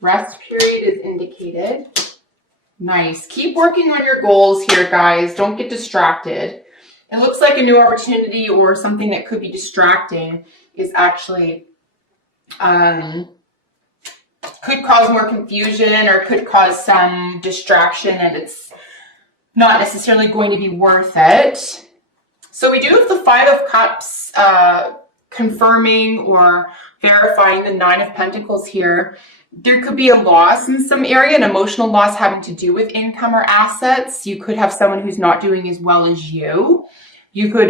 Rest period is indicated. Nice. Keep working on your goals here, guys. Don't get distracted. It looks like a new opportunity or something that could be distracting is actually could cause more confusion or could cause some distraction, and it's not necessarily going to be worth it. So we do have the Five of Cups confirming or verifying the Nine of Pentacles here. There could be a loss in some area, an emotional loss having to do with income or assets. You could have someone who's not doing as well as you. You could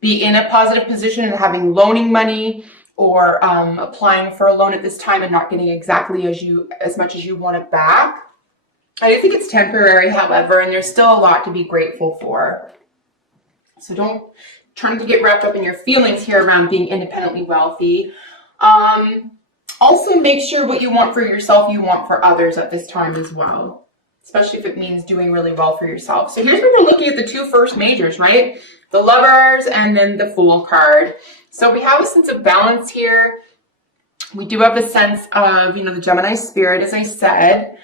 be in a positive position and having loaning money or applying for a loan at this time and not getting exactly as much as you want it back. I do think it's temporary, however, and there's still a lot to be grateful for. So don't try to get wrapped up in your feelings here around being independently wealthy. Also, make sure what you want for yourself, you want for others at this time as well, especially if it means doing really well for yourself. So here's where we're looking at the two first majors, right? The Lovers and then the Fool card. So we have a sense of balance here. We do have a sense of, the Gemini spirit, as I said.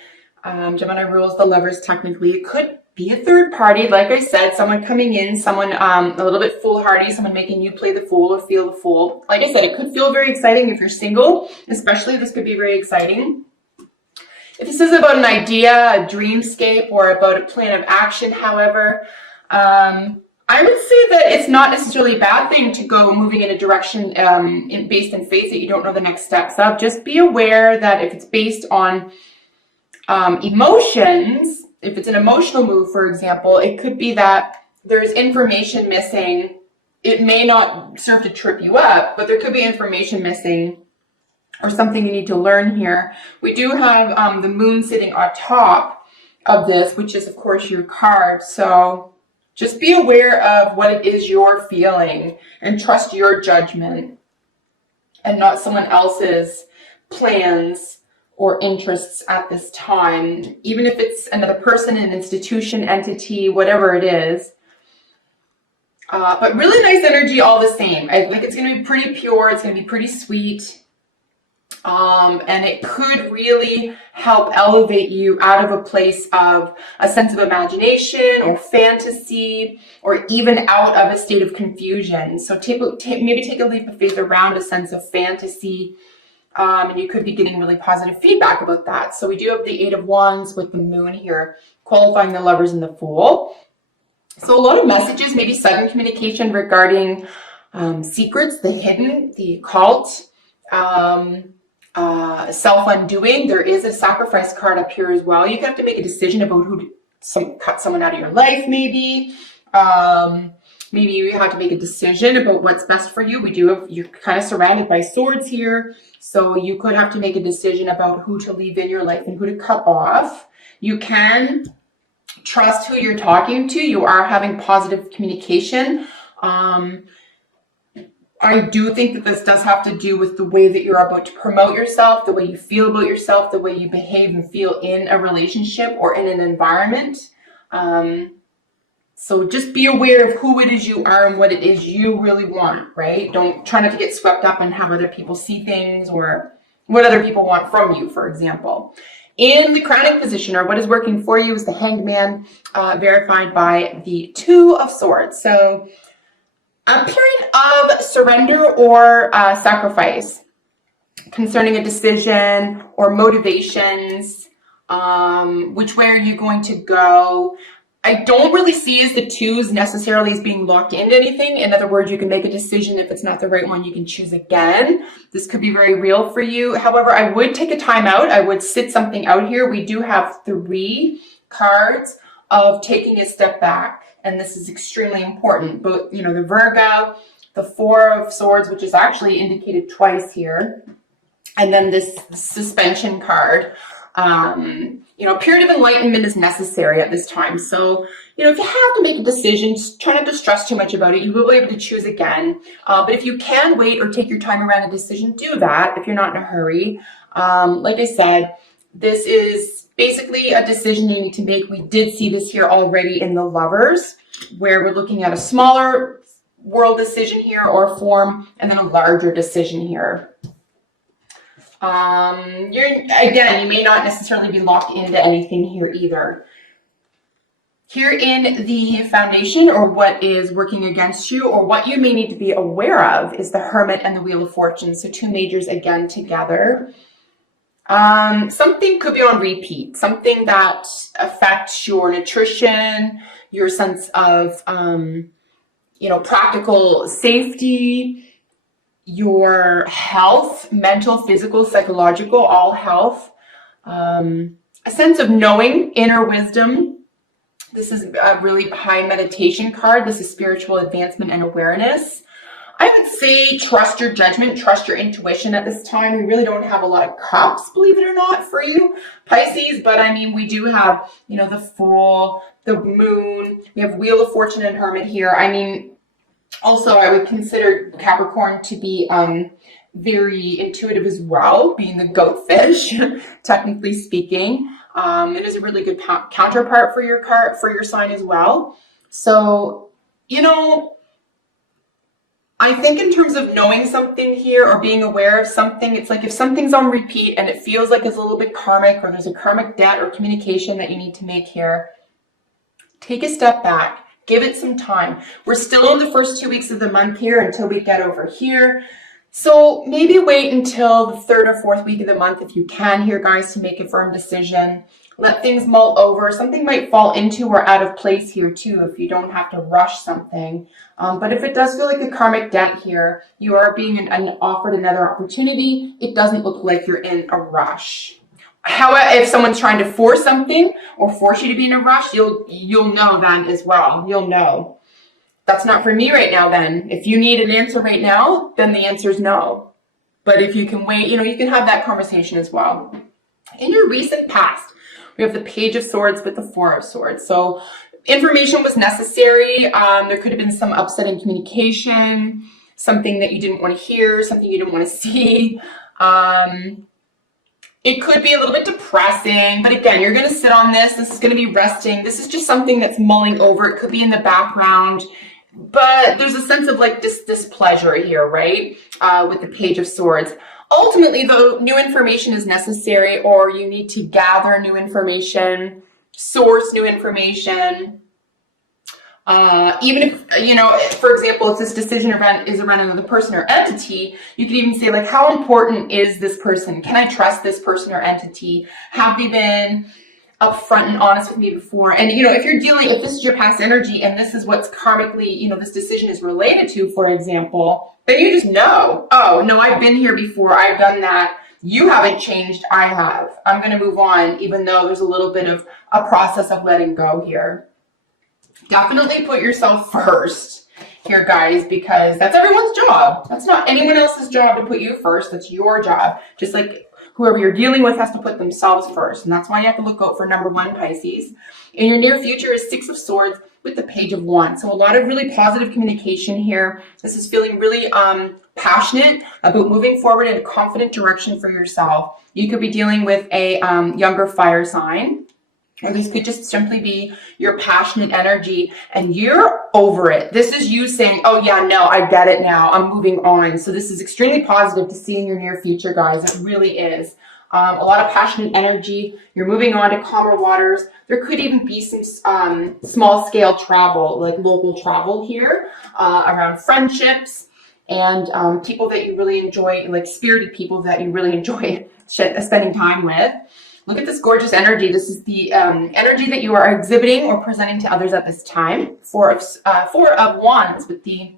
Gemini rules the Lovers technically. It could be a third party, like I said, someone coming in, someone a little bit foolhardy, someone making you play the fool or feel the fool. Like I said, it could feel very exciting if you're single, especially this could be very exciting. If this is about an idea, a dreamscape, or about a plan of action, however, I would say that it's not necessarily a bad thing to go moving in a direction based in faith that you don't know the next steps of. Just be aware that if it's based on emotions, if it's an emotional move, for example, it could be that there's information missing. It may not serve to trip you up, but there could be information missing or something you need to learn here. We do have the moon sitting on top of this, which is, of course, your card. So just be aware of what it is you're feeling and trust your judgment and not someone else's plans or interests at this time, even if it's another person, an institution, entity, whatever it is. But really nice energy all the same. I think it's going to be pretty pure. It's going to be pretty sweet. And it could really help elevate you out of a place of a sense of imagination or fantasy, or even out of a state of confusion. So maybe take a leap of faith around a sense of fantasy. And you could be getting really positive feedback about that. So we do have the Eight of Wands with the moon here, qualifying the Lovers and the Fool. So a lot of messages, maybe sudden communication regarding secrets, the hidden, the occult, self-undoing. There is a sacrifice card up here as well. You have to make a decision about who to cut someone out of your life, maybe. Maybe you have to make a decision about what's best for you. You're kind of surrounded by swords here. So you could have to make a decision about who to leave in your life and who to cut off. You can trust who you're talking to. You are having positive communication. I do think that this does have to do with the way that you're about to promote yourself, the way you feel about yourself, the way you behave and feel in a relationship or in an environment. So just be aware of who it is you are and what it is you really want, right? Don't try not to get swept up in how other people see things or what other people want from you, for example. In the crowning position, or what is working for you, is the Hanged Man, verified by the Two of Swords. So a period of surrender or sacrifice concerning a decision or motivations. Which way are you going to go? I don't really see as the twos necessarily as being locked into anything. In other words, you can make a decision. If it's not the right one, you can choose again. This could be very real for you. However, I would take a time out. I would sit something out here. We do have 3 cards of taking a step back. And this is extremely important. But, the Virgo, the Four of Swords, which is actually indicated twice here. And then this suspension card. A period of enlightenment is necessary at this time. So, if you have to make a decision, just try not to stress too much about it. You will be able to choose again. But if you can wait or take your time around a decision, do that if you're not in a hurry. Like I said, this is basically a decision you need to make. We did see this here already in the Lovers, where we're looking at a smaller world decision here or form, and then a larger decision here. Again, you may not necessarily be locked into anything here either. Here in the foundation, or what is working against you, or what you may need to be aware of, is the Hermit and the Wheel of Fortune. So two majors again together. Something could be on repeat, something that affects your nutrition, your sense of, practical safety, your health, mental, physical, psychological, all health, a sense of knowing, inner wisdom. This is a really high meditation card. This is spiritual advancement and awareness. I would say trust your judgment, trust your intuition at this time. We really don't have a lot of cups, believe it or not, for you, Pisces. But I mean, we do have, the Fool, the Moon. We have Wheel of Fortune and Hermit here. I mean, also, I would consider Capricorn to be very intuitive as well, being the goat fish, technically speaking. It is a really good counterpart for your sign as well. So, I think in terms of knowing something here or being aware of something, it's like if something's on repeat and it feels like it's a little bit karmic, or there's a karmic debt or communication that you need to make here, take a step back, give it some time. We're still in the first 2 weeks of the month here until we get over here. So maybe wait until the 3rd or 4th week of the month if you can here, guys, to make a firm decision. Let things mull over. Something might fall into or out of place here too if you don't have to rush something. But if it does feel like a karmic debt here, you are being offered another opportunity. It doesn't look like you're in a rush. However, if someone's trying to force something or force you to be in a rush, you'll know that as well. You'll know. That's not for me right now then. If you need an answer right now, then the answer is no. But if you can wait, you can have that conversation as well. In your recent past, we have the Page of Swords with the Four of Swords. So information was necessary. There could have been some upsetting communication, something that you didn't want to hear, something you didn't want to see. It could be a little bit depressing, but again, you're going to sit on this. This is going to be resting. This is just something that's mulling over. It could be in the background, but there's a sense of like displeasure here, right? With the Page of Swords. Ultimately, though, new information is necessary, or you need to gather new information, source new information. Even if, for example, if this decision is around another person or entity, you could even say, like, how important is this person? Can I trust this person or entity? Have they been upfront and honest with me before? And, if this is your past energy and this is what's karmically, this decision is related to, for example, then you just know, oh, no, I've been here before. I've done that. You haven't changed. I have. I'm going to move on, even though there's a little bit of a process of letting go here. Definitely put yourself first here, guys, because that's everyone's job. That's not anyone else's job to put you first. That's your job. Just like whoever you're dealing with has to put themselves first. And that's why you have to look out for number 1, Pisces. In your near future is 6 of Swords with the Page of Wands. So a lot of really positive communication here. This is feeling really passionate about moving forward in a confident direction for yourself. You could be dealing with a younger fire sign. Or this could just simply be your passionate energy and you're over it. This is you saying, oh yeah, no, I get it now. I'm moving on. So this is extremely positive to see in your near future, guys. It really is. A lot of passionate energy. You're moving on to calmer waters. There could even be some small scale travel, like local travel here, around friendships and people that you really enjoy, like spirited people that you really enjoy spending time with. Look at this gorgeous energy. This is the energy that you are exhibiting or presenting to others at this time. 4 of Wands with the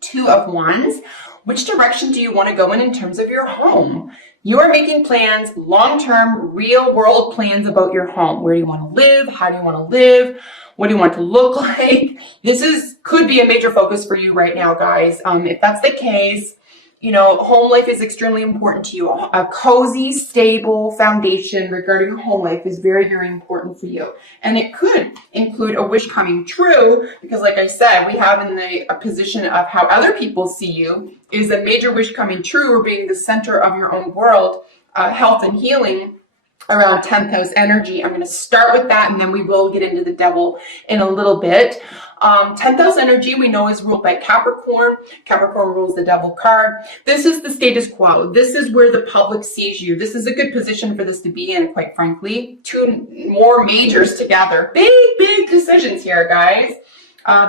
2 of Wands. Which direction do you want to go in terms of your home? You are making plans, long-term, real-world plans about your home. Where do you want to live? How do you want to live? What do you want to look like? This could be a major focus for you right now, guys. If that's the case, home life is extremely important to you. A cozy, stable foundation regarding home life is very, very important for you. And it could include a wish coming true because, like I said, we have in a position of how other people see you is a major wish coming true or being the center of your own world, health and healing. around 10th house energy. I'm going to start with that, and then we will get into the devil in a little bit. 10th house energy we know is ruled by Capricorn. Capricorn rules the devil card. This is the status quo. This is where the public sees you. This is a good position for this to be in, quite frankly. Two more majors together. Big decisions here, guys.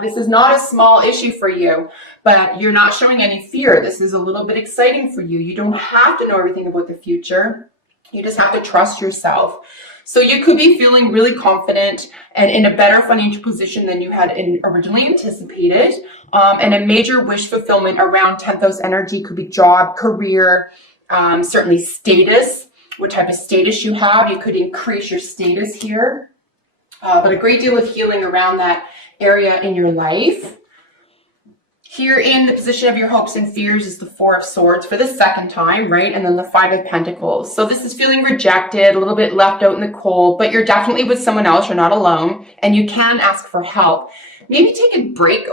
This is not a small issue for you, but you're not showing any fear. This is a little bit exciting for you. You don't have to know everything about the future. You just have to trust yourself. So you could be feeling really confident and in a better financial position than you had originally anticipated. And a major wish fulfillment around 10th house energy could be job, career, certainly status, what type of status you have. You could increase your status here. But a great deal of healing around that area in your life. Here in the position of your hopes and fears is the Four of Swords for the second time, right? And then the Five of Pentacles. So this is feeling rejected, a little bit left out in the cold, but you're definitely with someone else. You're not alone, and you can ask for help. Maybe take a break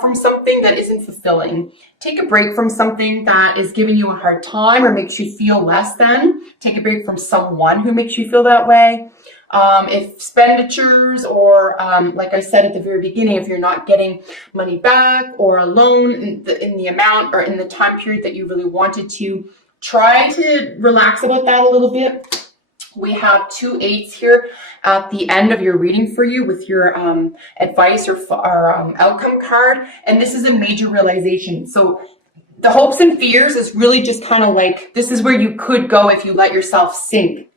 from something that isn't fulfilling. Take a break from something that is giving you a hard time or makes you feel less than. Take a break from someone who makes you feel that way. If expenditures or, like I said at the very beginning, if you're not getting money back or a loan in the amount or in the time period that you really wanted to, try to relax about that a little bit. We have 2 8s here at the end of your reading for you with your advice or outcome card. And this is a major realization. So the hopes and fears is really just kind of like, this is where you could go if you let yourself sink.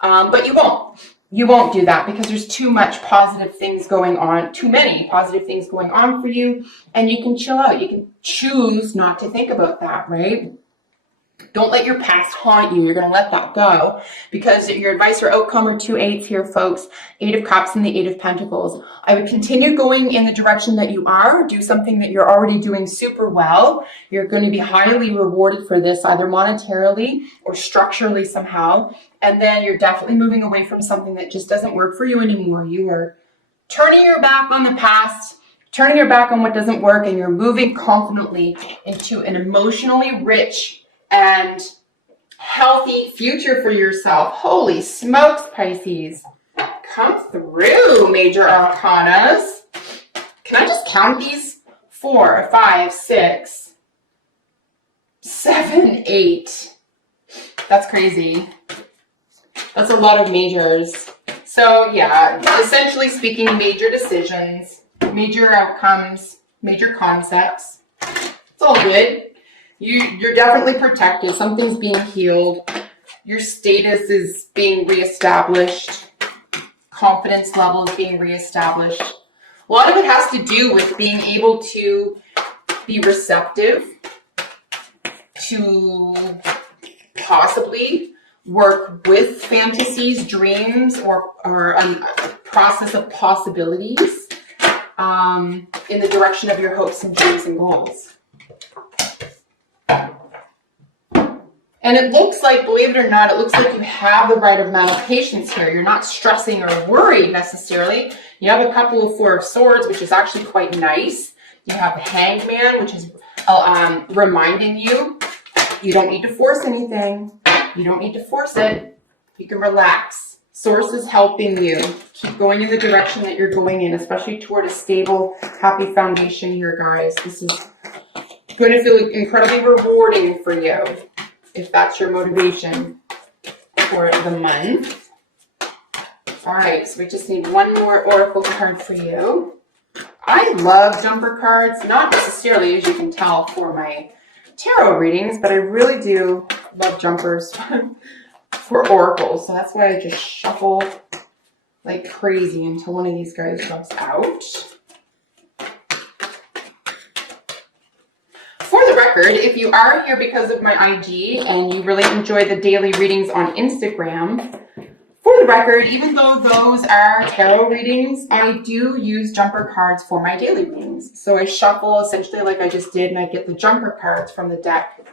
But you won't. You won't do that because there's too much positive things going on, too many positive things going on for you, and you can chill out. You can choose not to think about that, right? Don't let your past haunt you. You're going to let that go because your advice or outcome are 2 8s here, folks. 8 of Cups and the 8 of Pentacles. I would continue going in the direction that you are. Do something that you're already doing super well. You're going to be highly rewarded for this, either monetarily or structurally somehow. And then you're definitely moving away from something that just doesn't work for you anymore. You are turning your back on the past, turning your back on what doesn't work, and you're moving confidently into an emotionally rich and healthy future for yourself. Holy smokes, Pisces. Come through, major arcanas. Can I just count these? 4, 5, 6, 7, 8. That's crazy. That's a lot of majors. So yeah, essentially speaking, major decisions, major outcomes, major concepts. It's all good. You're definitely protected. Something's being healed. Your status is being reestablished. Confidence level is being reestablished. A lot of it has to do with being able to be receptive to possibly work with fantasies, dreams, or a process of possibilities in the direction of your hopes and dreams and goals. And it looks like, believe it or not, it looks like you have the right amount of patience here. You're not stressing or worried necessarily. You have a couple of Four of Swords, which is actually quite nice. You have the Hanged Man, which is reminding you don't need to force anything. You don't need to force it. You can relax. Source is helping you. Keep going in the direction that you're going in, especially toward a stable, happy foundation here, guys. This is going to feel incredibly rewarding for you if that's your motivation for the month. All right, so we just need one more oracle card for you. I love jumper cards, not necessarily, as you can tell, for my tarot readings, but I really do love jumpers for oracles. So that's why I just shuffle like crazy until one of these guys jumps out. For the record, if you are here because of my IG and you really enjoy the daily readings on Instagram, for the record, even though those are tarot readings, I do use jumper cards for my daily readings. So I shuffle essentially like I just did, and I get the jumper cards from the deck.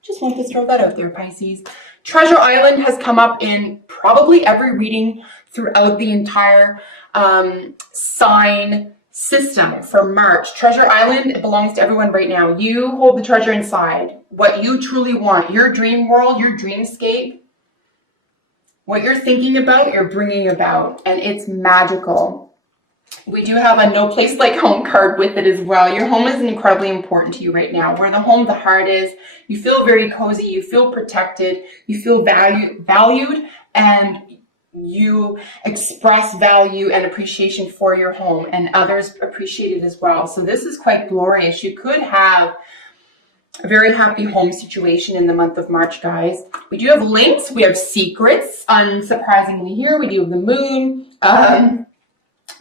Just want to throw that out there, Pisces. Treasure Island has come up in probably every reading throughout the entire sign system for March. Treasure Island belongs to everyone right now. You hold the treasure inside. What you truly want, your dream world, your dreamscape, What you're thinking about, you're bringing about, and it's magical. We do have a no place like home card with it as well. Your home is incredibly important to you right now. Where the home, the heart is, you feel very cozy, you feel protected, you feel valued, and you express value and appreciation for your home, and others appreciate it as well. So this is quite glorious. You could have a very happy home situation in the month of March, guys. We do have links. We have secrets, unsurprisingly here. We do have the moon.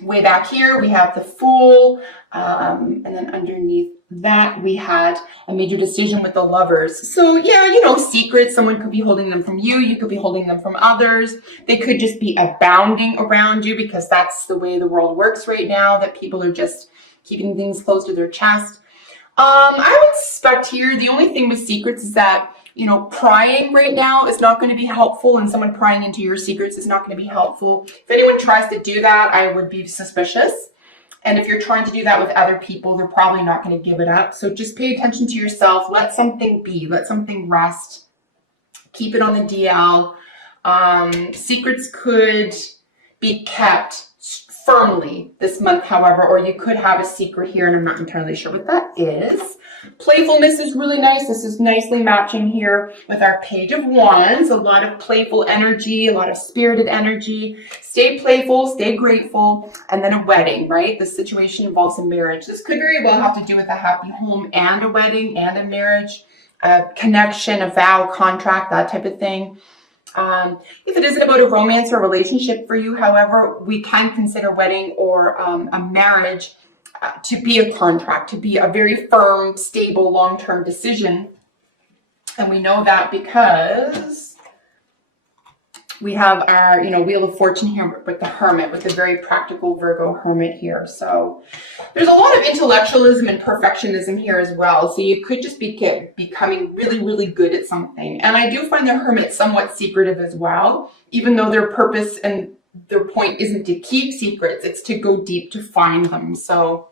Way back here, we have the Fool. And then underneath that, we had a major decision with the Lovers. So yeah, you know, secrets. Someone could be holding them from you. You could be holding them from others. They could just be abounding around you because that's the way the world works right now, that people are just keeping things close to their chest. I would suspect here, the only thing with secrets is that, you know, prying right now is not going to be helpful, and someone prying into your secrets is not going to be helpful. If anyone tries to do that, I would be suspicious. And if you're trying to do that with other people, they're probably not going to give it up. So just pay attention to yourself. Let something be. Let something rest. Keep it on the DL. Secrets could be kept firmly this month, however, or you could have a secret here, and I'm not entirely sure what that is. Playfulness is really nice. This is nicely matching here with our Page of Wands. A lot of playful energy, a lot of spirited energy. Stay playful, stay grateful, and then a wedding, right? This situation involves a marriage. This could very well have to do with a happy home and a wedding and a marriage, a connection, a vow, contract, that type of thing. If it isn't about a romance or relationship for you, however, we can consider wedding or a marriage to be a contract, to be a very firm, stable, long-term decision. And we know that because we have our, you know, Wheel of Fortune here with the Hermit, with the very practical Virgo Hermit here. So there's a lot of intellectualism and perfectionism here as well. So you could just be becoming really, really good at something. And I do find the Hermit somewhat secretive as well, even though their purpose and their point isn't to keep secrets, it's to go deep to find them. So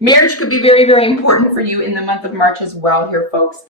marriage could be very, very important for you in the month of March as well here, folks.